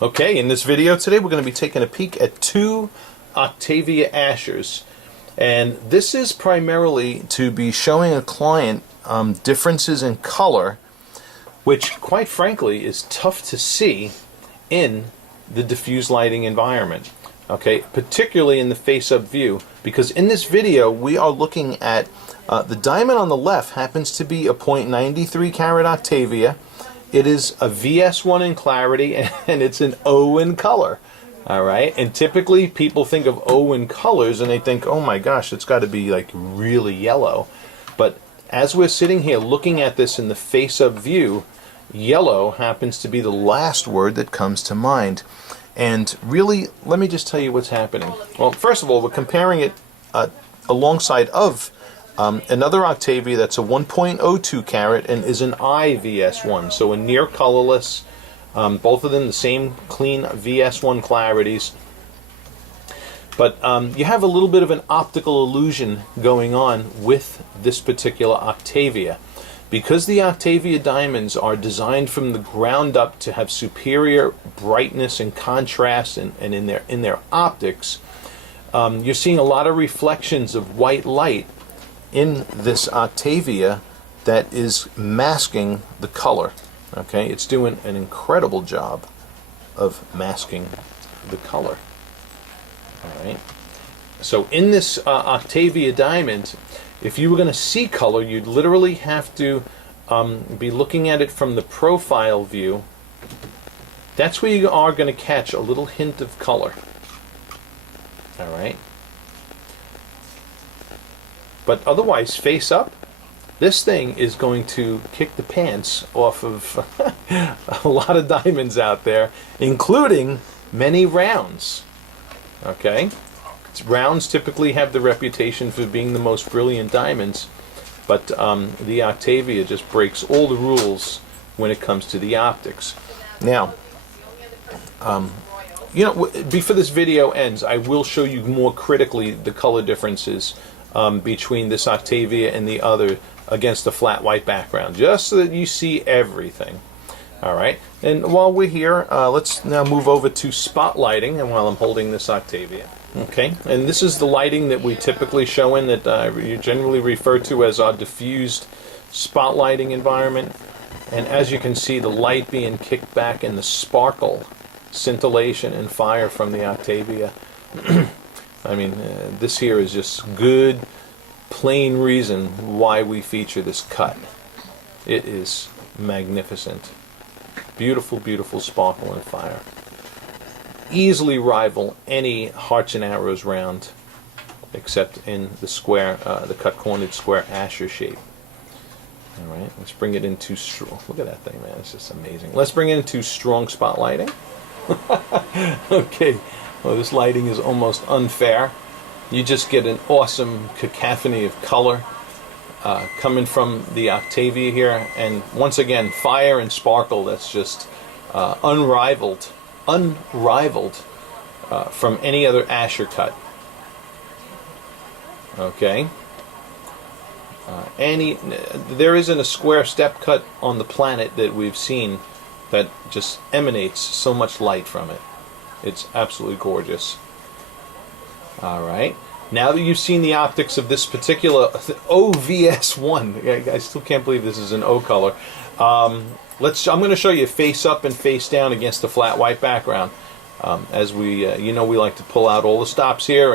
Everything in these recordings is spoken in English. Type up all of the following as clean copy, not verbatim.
Okay, in this video today we're going to be taking a peek at two Octavia Asschers, and this is primarily to be showing a client differences in color, which quite frankly is tough to see in the diffuse lighting environment. Okay, particularly in the face-up view, because in this video we are looking at the diamond on the left happens to be a .93 carat Octavia. It is a VS1 in clarity, and it's an O in color. All right, and typically people think of O in colors and they think, oh my gosh, it's got to be like really yellow. But as we're sitting here looking at this in the face-up view, yellow happens to be the last word that comes to mind. And really, let me just tell you what's happening. Well, first of all, we're comparing it alongside of another Octavia that's a 1.02 carat and is an IVS1, so a near colorless, both of them the same clean VS1 clarities. But you have a little bit of an optical illusion going on with this particular Octavia. Because the Octavia diamonds are designed from the ground up to have superior brightness and contrast and in their optics, you're seeing a lot of reflections of white light in this Octavia that is masking the color. Okay, it's doing an incredible job of masking the color. All right. So in this Octavia diamond, if you were going to see color, you'd literally have to be looking at it from the profile view. That's where you are going to catch a little hint of color. All right. But otherwise, face up, this thing is going to kick the pants off of a lot of diamonds out there, including many rounds. Okay? Rounds typically have the reputation for being the most brilliant diamonds, but the Octavia just breaks all the rules when it comes to the optics. Now, before this video ends, I will show you more critically the color differences between this Octavia and the other against a flat white background, just so that you see everything. All right, and while we're here, let's now move over to spotlighting, and while I'm holding this Octavia. Okay, and this is the lighting that we typically show in that you generally refer to as our diffused spotlighting environment. And as you can see, the light being kicked back and the sparkle, scintillation, and fire from the Octavia. I mean, this here is just good, plain reason why we feature this cut. It is magnificent. Beautiful, beautiful sparkle and fire. Easily rival any hearts and arrows round, except in the square, the cut-cornered square Asscher shape. All right, let's bring it into strong. Look at that thing, man! It's just amazing. Let's bring it into strong spotlighting. Okay. Well, this lighting is almost unfair. You just get an awesome cacophony of color coming from the Octavia here, and once again, fire and sparkle that's just unrivaled from any other Asscher cut. Okay. There isn't a square step cut on the planet that we've seen that just emanates so much light from it. It's absolutely gorgeous. All right. Now that you've seen the optics of this particular OVS1, I still can't believe this is an O color. I'm going to show you face up and face down against the flat white background. As we like to pull out all the stops here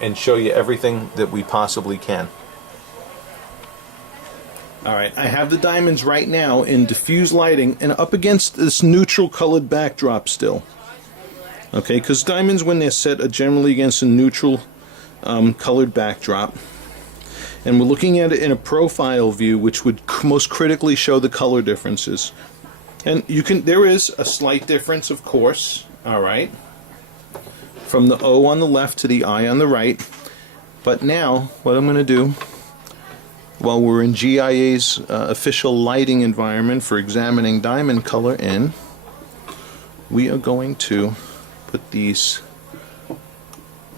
and show you everything that we possibly can. All right, I have the diamonds right now in diffuse lighting and up against this neutral colored backdrop still. Okay, because diamonds, when they're set, are generally against a neutral colored backdrop. And we're looking at it in a profile view, which would most critically show the color differences. And there is a slight difference, of course, all right, from the O on the left to the I on the right. But now, what I'm going to do, while we're in GIA's official lighting environment for examining diamond color in, we are going to put these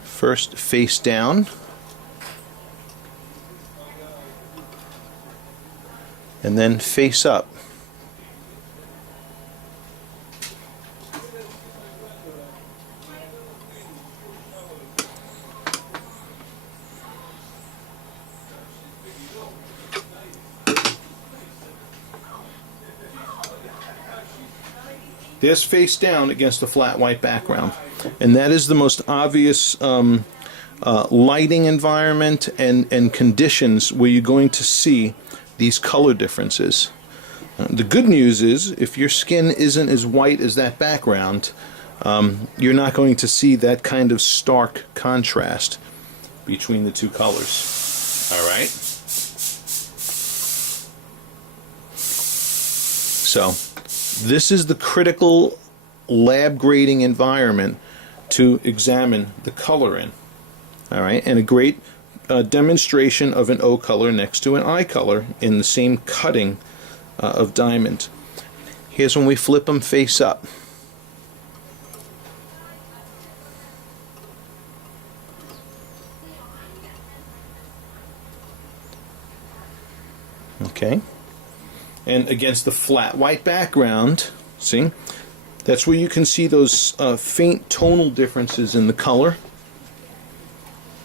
first face down, and then face up. There's face down against a flat white background. And that is the most obvious lighting environment and conditions where you're going to see these color differences. The good news is, if your skin isn't as white as that background, you're not going to see that kind of stark contrast between the two colors. All right? So, this is the critical lab grading environment to examine the color in. All right? And a great demonstration of an O color next to an I color in the same cutting of diamond. Here's when we flip them face up. Okay, and against the flat white background, see, that's where you can see those faint tonal differences in the color.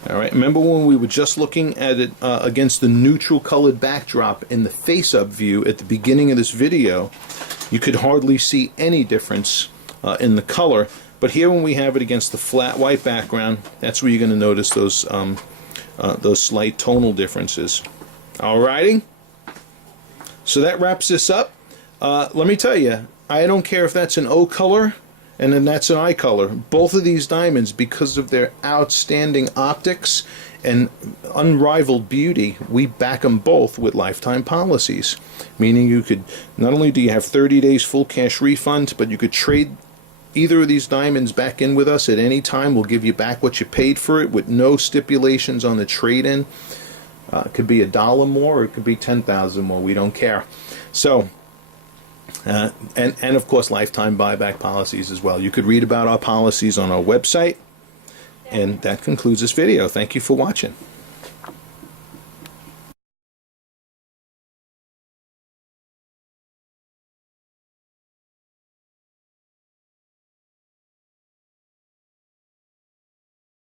All right, remember when we were just looking at it against the neutral colored backdrop in the face-up view at the beginning of this video, you could hardly see any difference in the color. But here when we have it against the flat white background, that's where you're going to notice those slight tonal differences. Alrighty? So that wraps this up. Let me tell you, I don't care if that's an O color and then that's an I color. Both of these diamonds, because of their outstanding optics and unrivaled beauty, we back them both with lifetime policies. Meaning you could, not only do you have 30 days full cash refund, but you could trade either of these diamonds back in with us at any time. We'll give you back what you paid for it with no stipulations on the trade-in. It could be $1 more, or it could be 10,000 more. We don't care. So, and of course, lifetime buyback policies as well. You could read about our policies on our website. And that concludes this video. Thank you for watching.